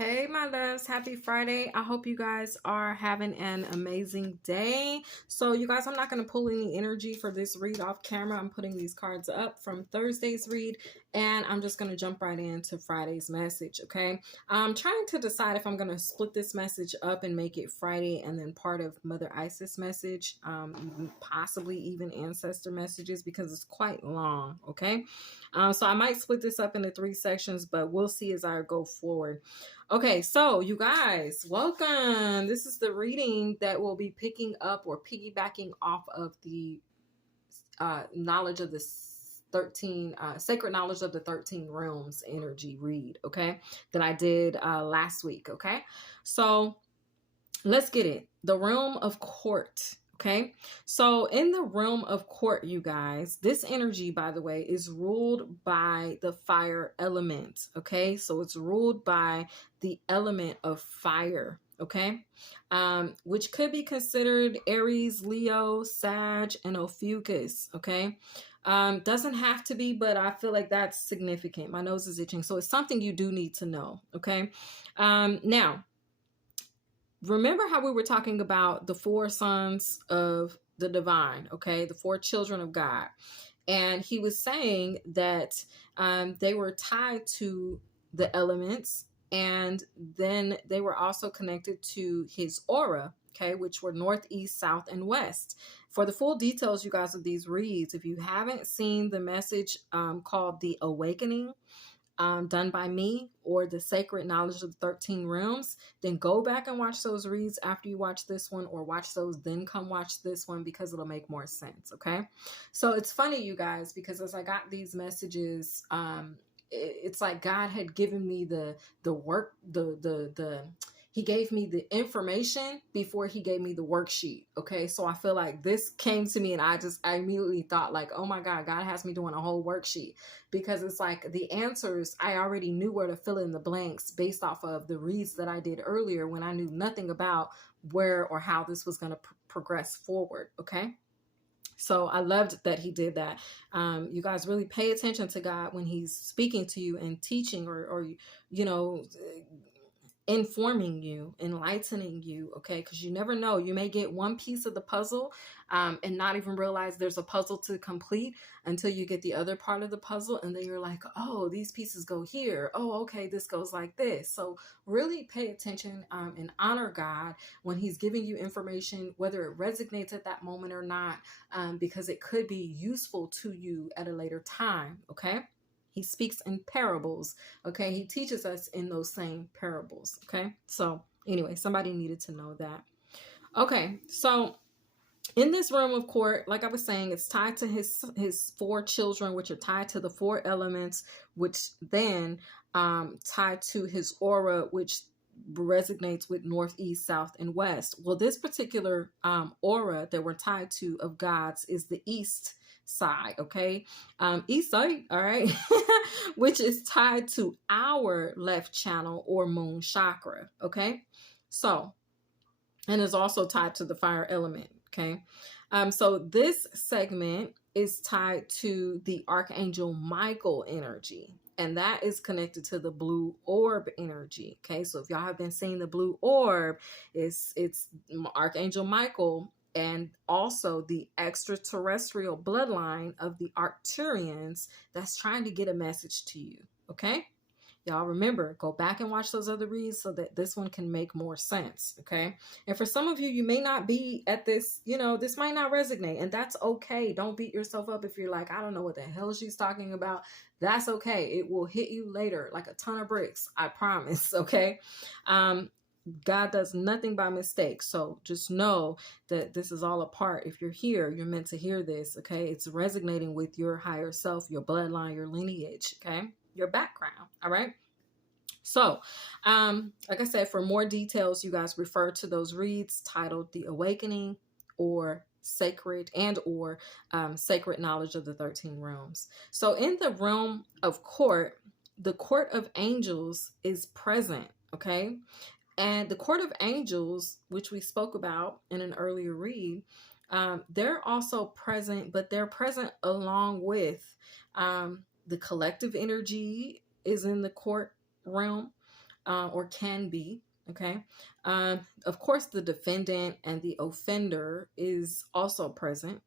Hey, my loves, happy Friday. I hope you guys are having an amazing day. So, you guys, I'm not going to pull any energy for this read off camera. I'm putting these cards up from Thursday's read, and I'm just going to jump right into Friday's message, okay? I'm trying to decide if I'm going to split this message up and make it Friday and then part of Mother Isis message, possibly even ancestor messages because it's quite long, okay? So I might split this up into 3 sections, but we'll see as I go forward. Okay, so you guys, welcome. This is the reading that will be picking up or piggybacking off of the knowledge of the 13 sacred knowledge of the 13 realms energy read, okay, that I did last week. Okay, so let's get it. The realm of court. Okay, so in the realm of court, you guys, this energy, by the way, is ruled by the fire element. Okay, so it's ruled by the element of fire. Okay, which could be considered Aries, Leo, Sag, and Ophiuchus. Okay, doesn't have to be, but I feel like that's significant. My nose is itching, so it's something you do need to know. Okay, now remember how we were talking about the 4 sons of the divine, okay? The 4 children of God. And he was saying that they were tied to the elements, and then they were also connected to his aura, okay, which were north, east, south, and west. For the full details, you guys, of these reads, if you haven't seen the message called The Awakening, done by me, or the sacred knowledge of the 13 realms, then go back and watch those reads after you watch this one, or watch those then come watch this one, because it'll make more sense. Okay, so it's funny, you guys, because as I got these messages, it's like God had given me the work, he gave me the information before he gave me the worksheet. Okay, so I feel like this came to me and I immediately thought like, oh my God, God has me doing a whole worksheet, because it's like the answers, I already knew where to fill in the blanks based off of the reads that I did earlier when I knew nothing about where or how this was going to progress forward. Okay. So I loved that he did that. You guys really pay attention to God when he's speaking to you and teaching, or you know, informing you, enlightening you, okay? Because you never know. You may get one piece of the puzzle and not even realize there's a puzzle to complete until you get the other part of the puzzle. And then you're like, oh, these pieces go here. Oh, okay, this goes like this. So really pay attention and honor God when he's giving you information, whether it resonates at that moment or not, because it could be useful to you at a later time, okay? He speaks in parables, okay? He teaches us in those same parables, okay? So anyway, somebody needed to know that. Okay, so in this room of court, like I was saying, it's tied to his 4 children, which are tied to the 4 elements, which then tied to his aura, which resonates with north, east, south, and west. Well, this particular aura that we're tied to of God's is the east side, okay? East side, all right, which is tied to our left channel or moon chakra, okay? So, and is also tied to the fire element, okay? So this segment is tied to the Archangel Michael energy, and that is connected to the blue orb energy, okay? So if y'all have been seeing the blue orb, it's Archangel Michael, and also the extraterrestrial bloodline of the Arcturians that's trying to get a message to you, okay? Y'all remember, go back and watch those other reads so that this one can make more sense, okay? And for some of you, you may not be at this, this might not resonate, and that's okay. Don't beat yourself up if you're like, I don't know what the hell she's talking about. That's okay. It will hit you later like a ton of bricks, I promise, okay? God does nothing by mistake. So just know that this is all a part. If you're here, you're meant to hear this, okay? It's resonating with your higher self, your bloodline, your lineage, okay? Your background, all right? So, like I said, for more details, you guys refer to those reads titled The Awakening or Sacred Sacred Knowledge of the 13 Realms. So in the realm of court, the court of angels is present, okay? And the court of angels, which we spoke about in an earlier read, they're also present, but they're present along with the collective energy is in the court realm. or can be. Okay. Of course, the defendant and the offender is also present.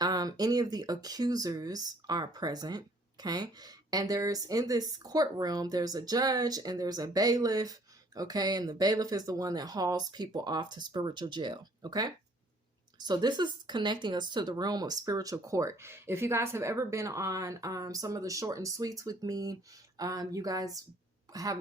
Any of the accusers are present. Okay. And there's in this courtroom, there's a judge and there's a bailiff. Okay. And the bailiff is the one that hauls people off to spiritual jail. Okay. So this is connecting us to the realm of spiritual court. If you guys have ever been on some of the short and sweets with me, you guys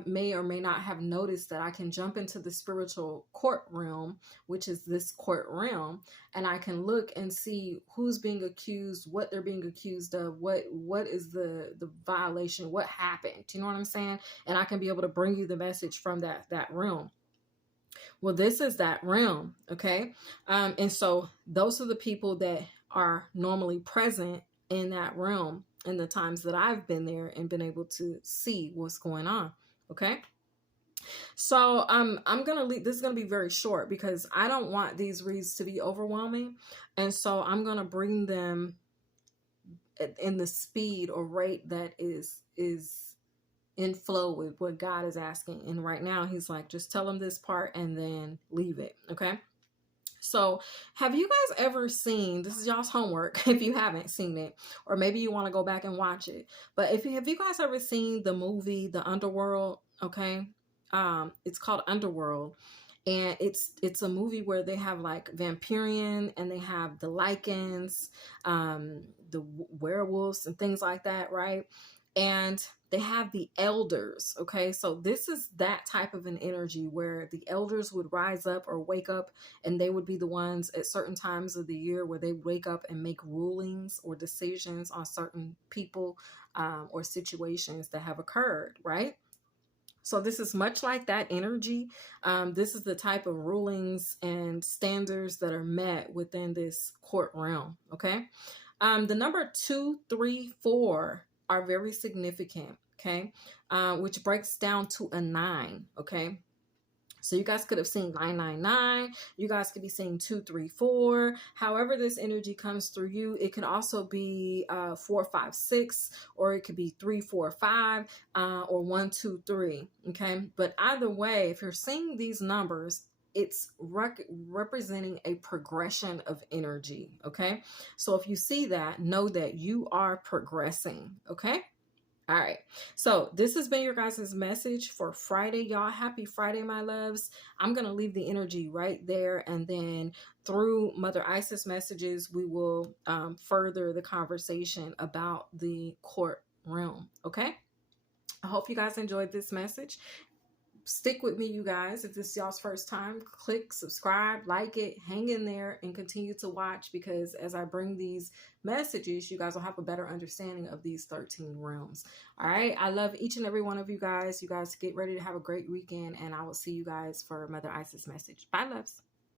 may or may not have noticed that I can jump into the spiritual court realm, which is this court realm, and I can look and see who's being accused, what they're being accused of, what is the violation, what happened. You know what I'm saying? And I can be able to bring you the message from that realm. Well, this is that realm, okay? And so those are the people that are normally present in that realm in the times that I've been there and been able to see what's going on, okay? So I'm gonna leave. This is gonna be very short because I don't want these reads to be overwhelming, and so I'm gonna bring them in the speed or rate that is in flow with what God is asking. And right now he's like, just tell him this part and then leave it. Okay. So have you guys ever seen, this is y'all's homework if you haven't seen it, or maybe you want to go back and watch it. But have you guys ever seen the movie, The Underworld? Okay. It's called Underworld. And it's a movie where they have like Vampirian and they have the Lycans, the werewolves and things like that, right? And they have the elders. Okay, so this is that type of an energy where the elders would rise up or wake up, and they would be the ones at certain times of the year where they wake up and make rulings or decisions on certain people or situations that have occurred, right? So this is much like that energy. This is the type of rulings and standards that are met within this court realm. Okay. The number 2, 3, 4 are very significant. Okay. Which breaks down to a 9. Okay. So you guys could have seen 999. You guys could be seeing 234. However this energy comes through you, it could also be 456, or it could be 345, or 123. Okay, but either way, if you're seeing these numbers, it's representing a progression of energy. Okay, so if you see that, know that you are progressing. Okay. All right. So this has been your guys' message for Friday, y'all. Happy Friday, my loves. I'm going to leave the energy right there. And then through Mother Isis messages, we will further the conversation about the court realm. Okay. I hope you guys enjoyed this message. Stick with me, you guys. If this is y'all's first time, click subscribe, like it, hang in there, and continue to watch, because as I bring these messages, you guys will have a better understanding of these 13 realms. All right. I love each and every one of you guys. You guys get ready to have a great weekend, and I will see you guys for Mother Isis message. Bye, loves.